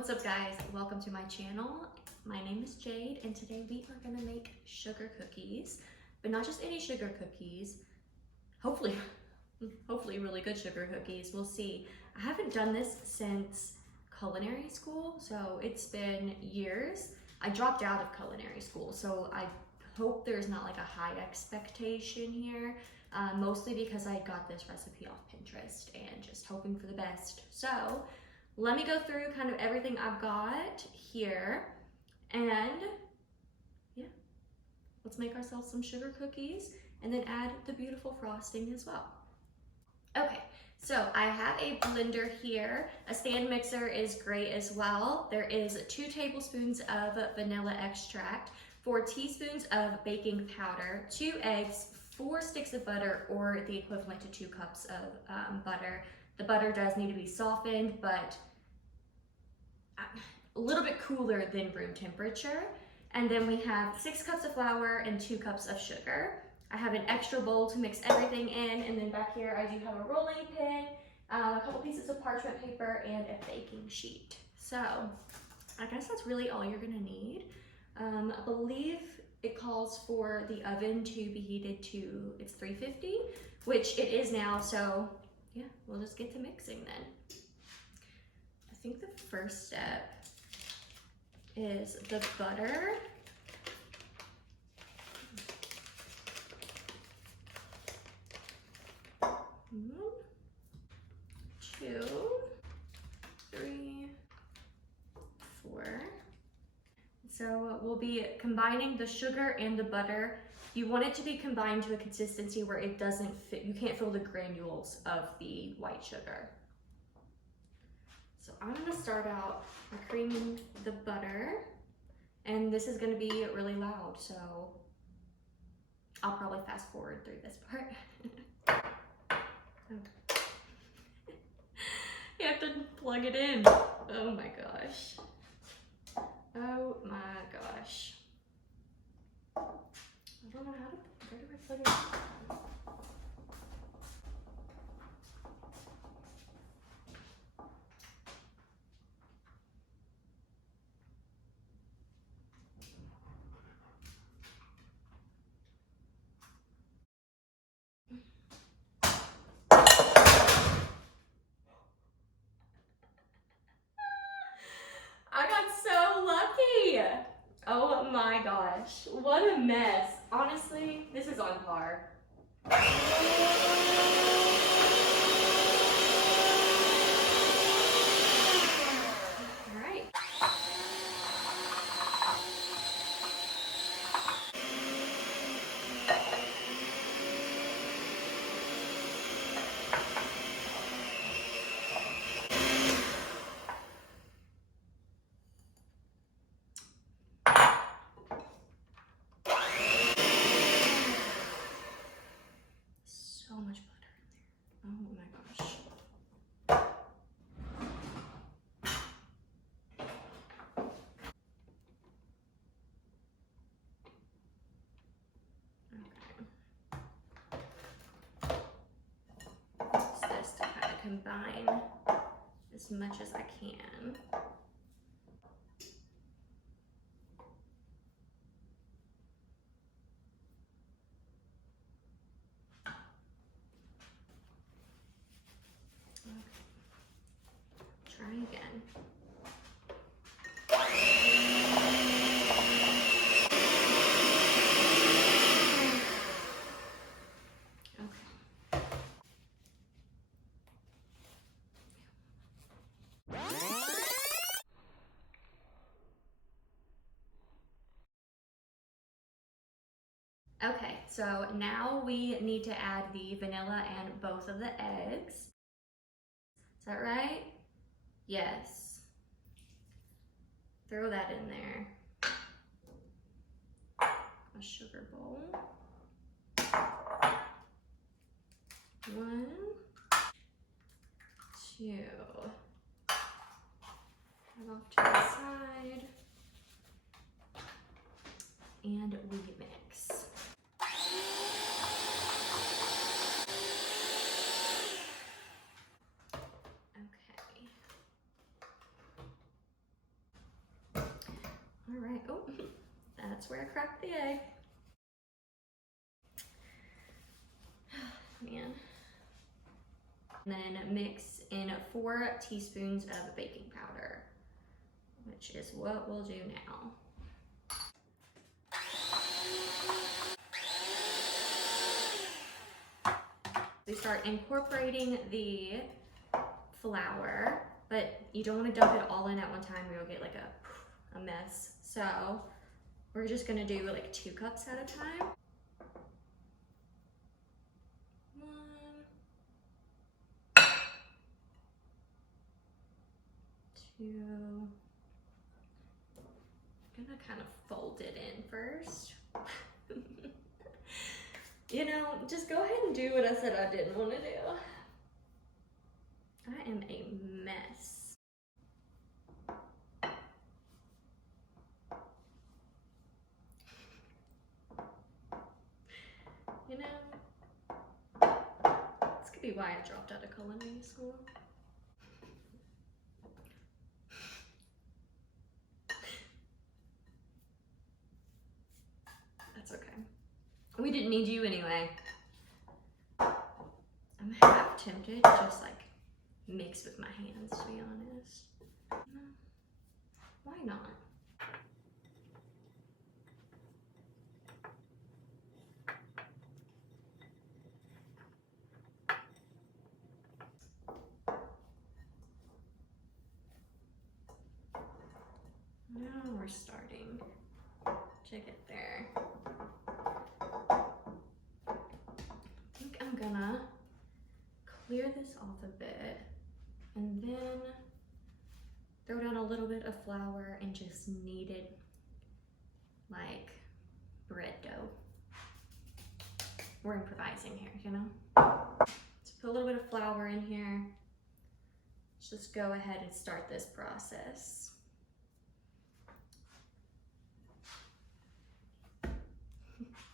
What's up guys, welcome to my channel. My name is Jade and today we are gonna make sugar cookies, but not just any sugar cookies, hopefully really good sugar cookies, we'll see. I haven't done this since culinary school, so it's been years. I dropped out of culinary school, so I hope there's not like a high expectation here, mostly because I got this recipe off Pinterest and just hoping for the best. So let me go through kind of everything I've got here, and yeah, let's make ourselves some sugar cookies and then add the beautiful frosting as well. Okay, so I have a blender here. A stand mixer is great as well. There is 2 tablespoons of vanilla extract, 4 teaspoons of baking powder, 2 eggs, 4 sticks of butter, or the equivalent to 2 cups of butter. The butter does need to be softened, but a little bit cooler than room temperature. And then we have 6 cups of flour and 2 cups of sugar. I have an extra bowl to mix everything in, and then back here I do have a rolling pin, a couple pieces of parchment paper, and a baking sheet. So I guess that's really all you're gonna need. I believe it calls for the oven to be heated to, it's 350, which it is now, so yeah, we'll just get to mixing then. I think the first step is the butter. One, 2, 3, 4. So we'll be combining the sugar and the butter. You want it to be combined to a consistency where it doesn't fit, you can't feel the granules of the white sugar. So I'm gonna start out by creaming the butter, and this is gonna be really loud, so I'll probably fast forward through this part. Okay. You have to plug it in. Oh my gosh. Oh my gosh. I don't know where do I plug it in? I got so lucky. Oh my gosh, what a mess. Honestly, this is on par. All right. So much butter in there. Oh my gosh. Okay. Use this to kind of combine as much as I can. Try again. Okay. Okay, so now we need to add the vanilla and both of the eggs. Is that right? Yes. Throw that in there. A sugar bowl. 1, 2. Put off to the side. And we mix. Okay. Oh, that's where I cracked the egg. Man. And then mix in 4 teaspoons of baking powder, which is what we'll do now. We start incorporating the flour, but you don't want to dump it all in at one time or you'll get like a mess. So we're just gonna do like 2 cups at a time. 1, 2. I'm gonna kind of fold it in first. You know, just go ahead and do what I said I didn't want to do. I am a mess. You know, this could be why I dropped out of culinary school. That's okay. We didn't need you anyway. I'm half tempted to just like mix with my hands, to be honest. No. Why not? Now we're starting to get there. I think I'm gonna clear this off a bit and then throw down a little bit of flour and just knead it like bread dough. We're improvising here, you know? So put a little bit of flour in here. Let's just go ahead and start this process.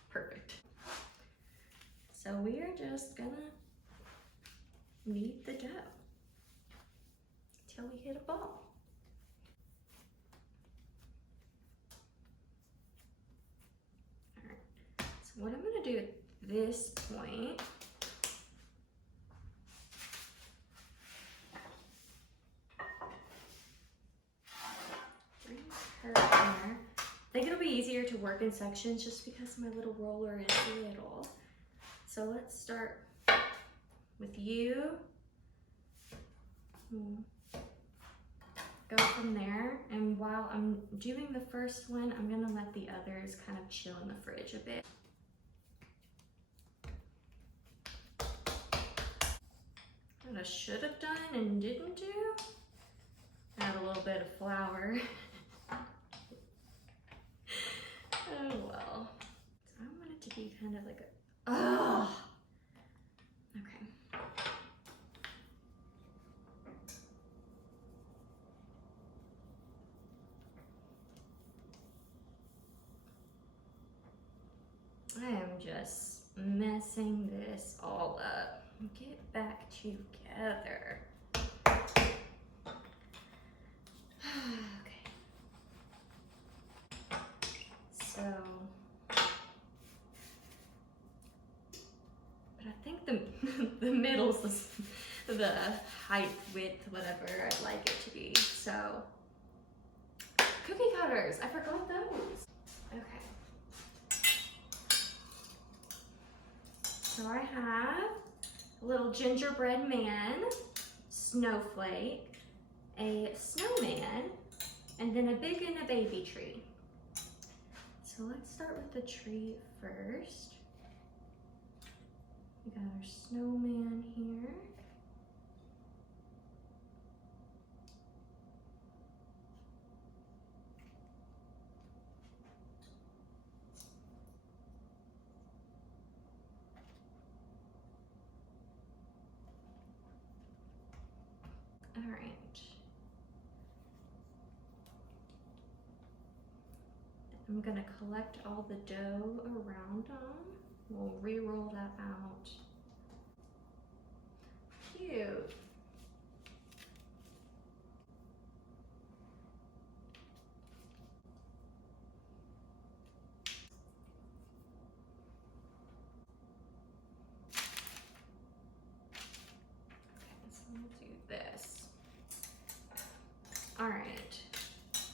Perfect. So we are just gonna knead the dough till we hit a ball. All right, so what I'm gonna do at this point, bring her in there. I think it'll be easier to work in sections just because my little roller is little. So let's start with you. Go from there, and while I'm doing the first one, I'm gonna let the others kind of chill in the fridge a bit. What I should have done and didn't do, add a little bit of flour. Oh well. So I want it to be kind of like a, okay. I am just messing this all up. Get back together. Okay. So, but I think the middle's the height, width, whatever I'd like it to be. So, cookie cutters, I forgot those. Okay. So I have a little gingerbread man, snowflake, a snowman, and then a big and a baby tree. So let's start with the tree first. We got our snowman here. All right. I'm gonna collect all the dough around them. We'll re-roll that out. Cute. All right,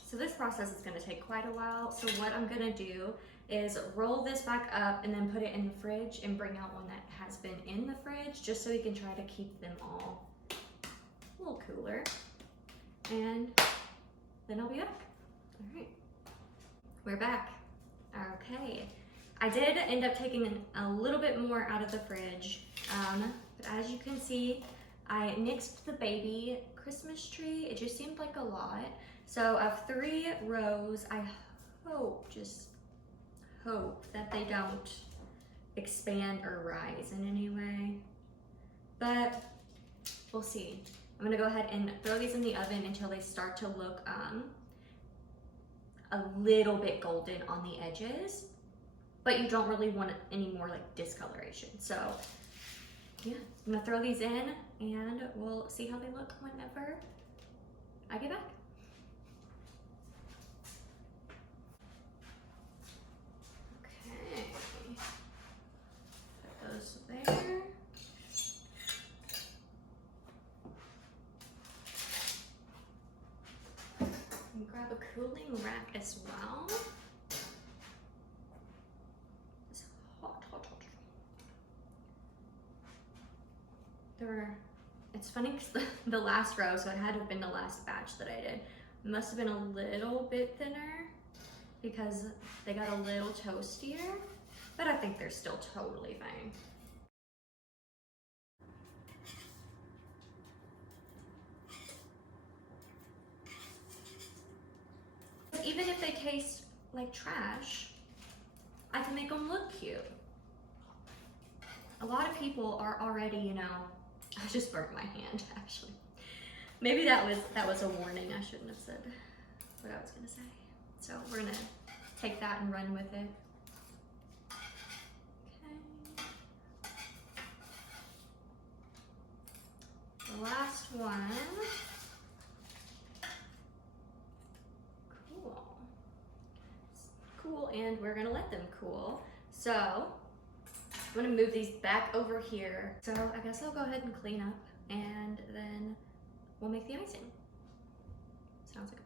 so this process is gonna take quite a while. So what I'm gonna do is roll this back up and then put it in the fridge and bring out one that has been in the fridge just so we can try to keep them all a little cooler. And then I'll be back. All right, we're back. Okay, I did end up taking a little bit more out of the fridge, but as you can see, I nixed the baby Christmas tree. It just seemed like a lot. So of 3 rows, I just hope that they don't expand or rise in any way, but we'll see. I'm gonna go ahead and throw these in the oven until they start to look a little bit golden on the edges, but you don't really want any more like discoloration. So yeah, I'm gonna throw these in and we'll see how they look whenever I get back. Okay, put those there. And grab a cooling rack as well. It's hot, hot, hot. It's funny because the last row, so it had to have been the last batch that I did, must have been a little bit thinner because they got a little toastier, but I think they're still totally fine. Even if they taste like trash, I can make them look cute. A lot of people are already, you know, I just burnt my hand actually. Maybe that was a warning. I shouldn't have said what I was gonna say. So we're gonna take that and run with it. Okay. The last one. Cool, and we're gonna let them cool. So I'm gonna move these back over here. So I guess I'll go ahead and clean up and then we'll make the icing. Sounds like a